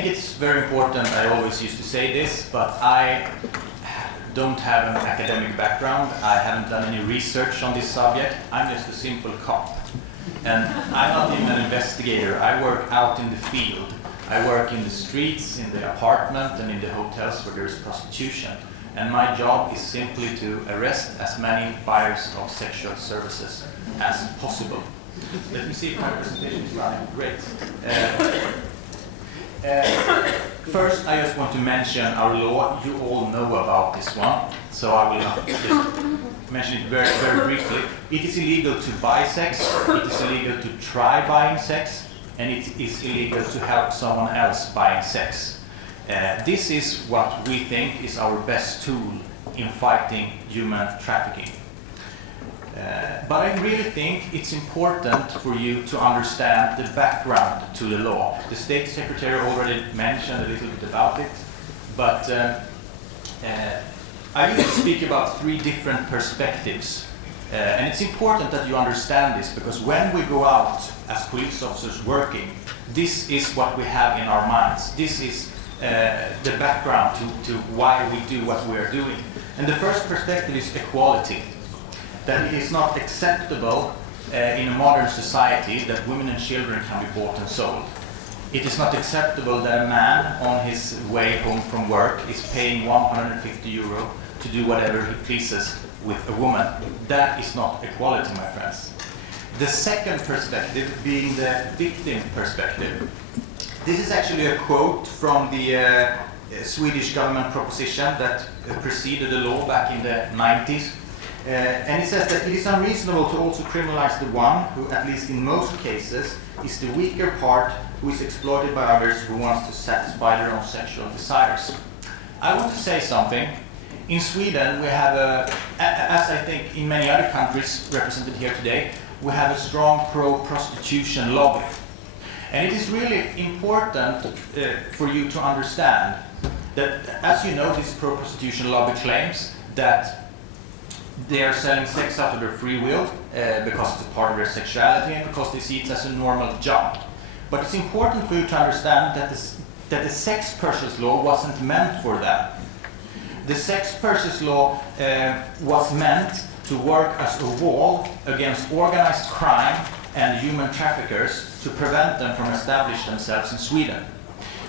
think it's very important. I always used to say this, but I don't have an academic background. I haven't done any research on this subject. I'm just a simple cop. And I'm not even an investigator. I work out in the field. I work in the streets, in the apartment, and in the hotels where there's prostitution. And my job is simply to arrest as many buyers of sexual services as possible. Let me see if my presentation is running. Great. First, I just want to mention our law. You all know about this one, so I will just mention it very, very briefly. It is illegal to buy sex, it is illegal to try buying sex, and it is illegal to help someone else buying sex. This is what we think is our best tool in fighting human trafficking. But I really think it's important for you to understand the background to the law. The State Secretary already mentioned a little bit about it, but I usually speak about three different perspectives. And it's important that you understand this, because when we go out as police officers working, this is what we have in our minds. This is the background to why we do what we are doing. And the first perspective is equality. That it is not acceptable in a modern society that women and children can be bought and sold. It is not acceptable that a man on his way home from work is paying 150 euro to do whatever he pleases with a woman. That is not equality, my friends. The second perspective being the victim perspective. This is actually a quote from the Swedish government proposition that preceded the law back in the 90s. And it says that it is unreasonable to also criminalize the one who, at least in most cases, is the weaker part, who is exploited by others, who wants to satisfy their own sexual desires. I want to say something. In Sweden, we have as I think in many other countries represented here today, we have a strong pro-prostitution lobby. And it is really important for you to understand that, as you know, this pro-prostitution lobby claims that they are selling sex out of their free will because it's a part of their sexuality and because they see it as a normal job. But it's important for you to understand that the sex purchase law wasn't meant for them. The sex purchase law was meant to work as a wall against organized crime and human traffickers to prevent them from establishing themselves in Sweden.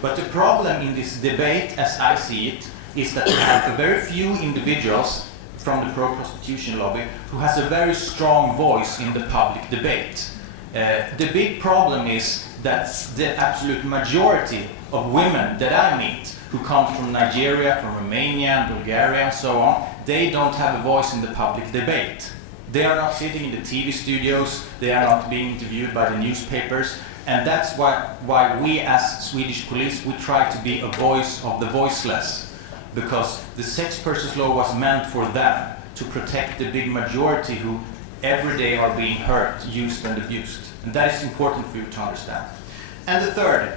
But the problem in this debate, as I see it, is that we have a very few individuals from the pro-prostitution lobby who has a very strong voice in the public debate. The big problem is that the absolute majority of women that I meet who come from Nigeria, from Romania, and Bulgaria, and so on, they don't have a voice in the public debate. They are not sitting in the TV studios, they are not being interviewed by the newspapers, and that's why we as Swedish police, we try to be a voice of the voiceless. Because the sex purchase law was meant for them, to protect the big majority who every day are being hurt, used and abused. And that is important for you to understand. And the third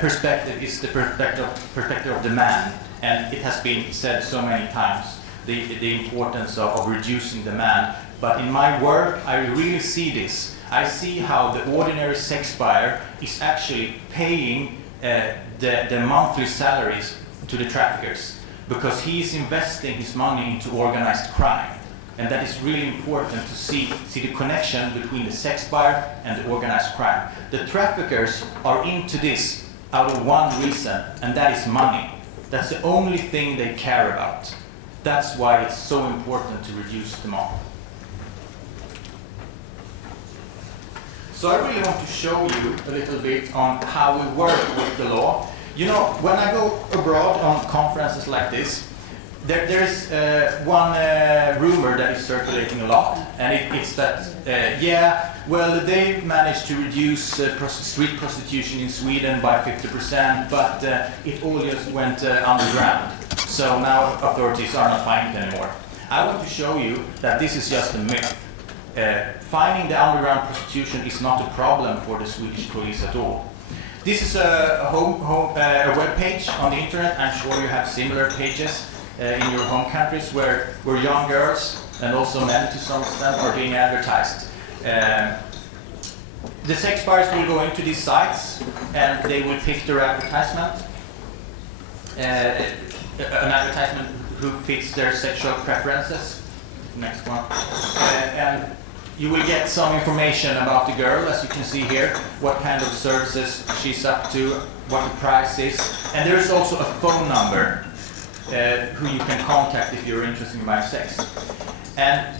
perspective is the perspective of the man. And it has been said so many times, the importance of reducing the man. But in my work, I really see this. I see how the ordinary sex buyer is actually paying the monthly salaries to the traffickers, because he is investing his money into organized crime. And that is really important to see the connection between the sex buyer and the organized crime. The traffickers are into this out of one reason, and that is money. That's the only thing they care about. That's why it's so important to reduce them all. So I really want to show you a little bit on how we work with the law. You know, when I go abroad on conferences like this, there's one rumor that is circulating a lot, and it's that, they managed to reduce street prostitution in Sweden by 50%, but it all just went underground. So now authorities are not finding it anymore. I want to show you that this is just a myth. Finding the underground prostitution is not a problem for the Swedish police at all. This is a web page on the internet. I'm sure you have similar pages in your home countries where young girls and also men to some extent are being advertised. The sex buyers will go into these sites and they will pick their advertisement, an advertisement who fits their sexual preferences. Next one. And you will get some information about the girl, as you can see here, what kind of services she's up to, what the price is, and there's also a phone number who you can contact if you're interested in buying sex. And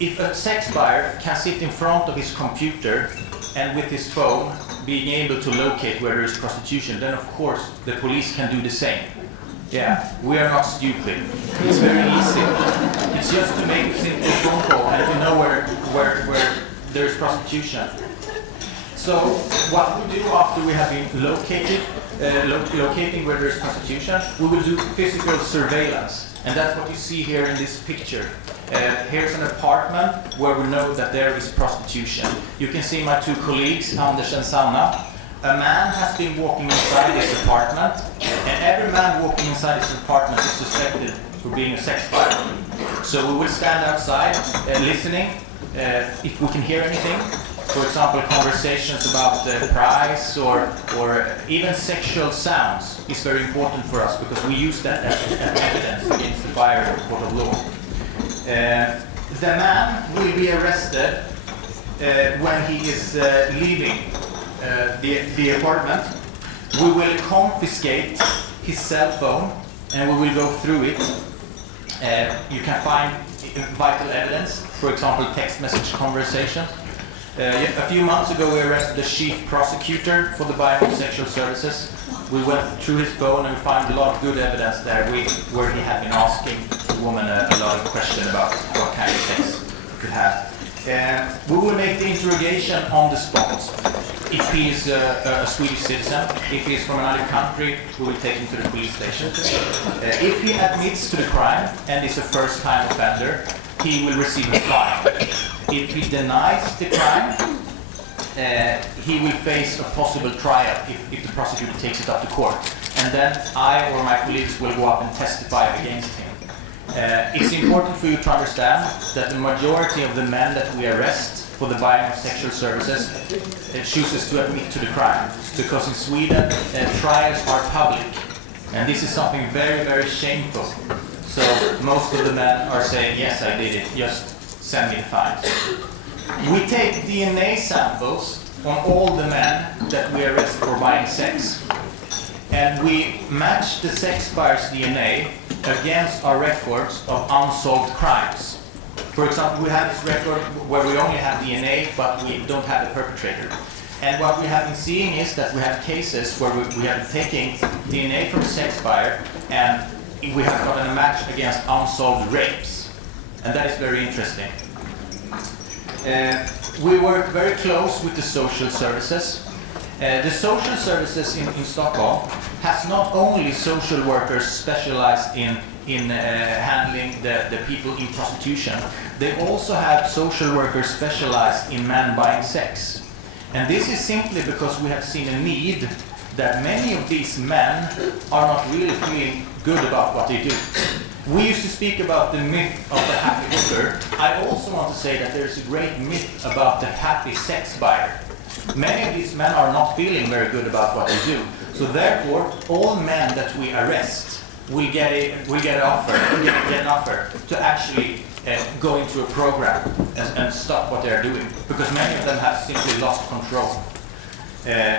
if a sex buyer can sit in front of his computer and with his phone being able to locate where there is prostitution, then of course the police can do the same. Yeah, we are not stupid. It's very easy. It's just to make a simple phone call and to know where there is prostitution. So what we do after we have been locating where there is prostitution, we will do physical surveillance. And that's what you see here in this picture. Here's an apartment where we know that there is prostitution. You can see my two colleagues, Anders and Sanna. A man has been walking inside this apartment, and every man walking inside this apartment is suspected for being a sex buyer. So we will stand outside listening if we can hear anything. For example, conversations about the price or even sexual sounds is very important for us because we use that as evidence against the buyer in court of law. The man will be arrested when he is leaving the apartment. We will confiscate his cell phone and we will go through it. You can find vital evidence, for example, text message conversations. A few months ago we arrested the chief prosecutor for the buying of sexual services. We went through his phone and we found a lot of good evidence there where he had been asking the woman a lot of questions about what kind of sex he could have. We will make the interrogation on the spot. If he is a Swedish citizen, if he is from another country, we will take him to the police station. If he admits to the crime and is a first-time offender, he will receive a fine. If he denies the crime, he will face a possible trial if the prosecutor takes it up to court. And then I or my colleagues will go up and testify against him. It's important for you to understand that the majority of the men that we arrest for the buying of sexual services chooses to admit to the crime. Because in Sweden, trials are public. And this is something very, very shameful. So most of the men are saying, yes, I did it, just send me the fines. We take DNA samples on all the men that we arrest for buying sex. And we match the sex buyer's DNA against our records of unsolved crimes. For example, we have this record where we only have DNA, but we don't have the perpetrator. And what we have been seeing is that we have cases where we have been taking DNA from a sex buyer and we have gotten a match against unsolved rapes. And that is very interesting. We work very close with the social services. The social services in Stockholm has not only social workers specialized in handling the people in prostitution, they also have social workers specialized in men buying sex. And this is simply because we have seen a need that many of these men are not really feeling good about what they do. We used to speak about the myth of the happy hooker. I also want to say that there's a great myth about the happy sex buyer. Many of these men are not feeling very good about what they do. So therefore, all men that we arrest will get an offer to actually go into a program and stop what they're doing, because many of them have simply lost control.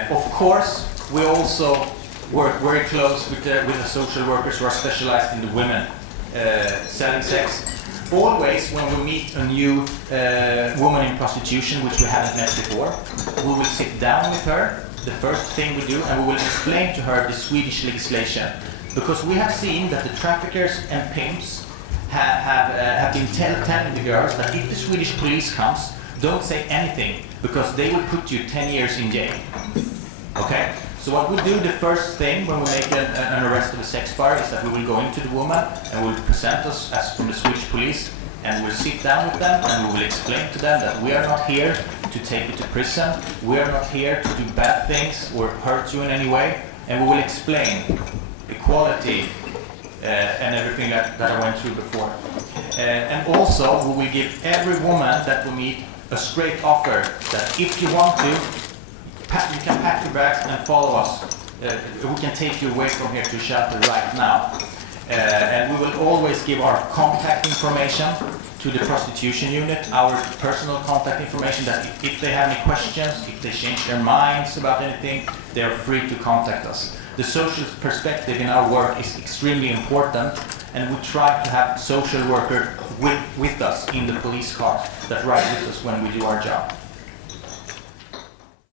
Of course, we also work very close with the social workers who are specialized in the women selling sex. Always, when we meet a new woman in prostitution, which we haven't met before, we will sit down with her, the first thing we do, and we will explain to her the Swedish legislation. Because we have seen that the traffickers and pimps have been telling the girls that if the Swedish police comes, don't say anything, because they will put you 10 years in jail. Okay? So what we'll do, the first thing when we make an arrest of a sex buyer, is that we will go into the woman and we'll present us as from the Swedish police, and we'll sit down with them and we will explain to them that we are not here to take you to prison, we are not here to do bad things or hurt you in any way, and we will explain equality and everything that I went through before. And also we will give every woman that we meet a straight offer that if you want to, you can pack your bags and follow us. We can take you away from here to shelter right now. And we will always give our contact information to the prostitution unit, our personal contact information, that if they have any questions, if they change their minds about anything, they are free to contact us. The social perspective in our work is extremely important, and we try to have social workers with us in the police car that ride with us when we do our job.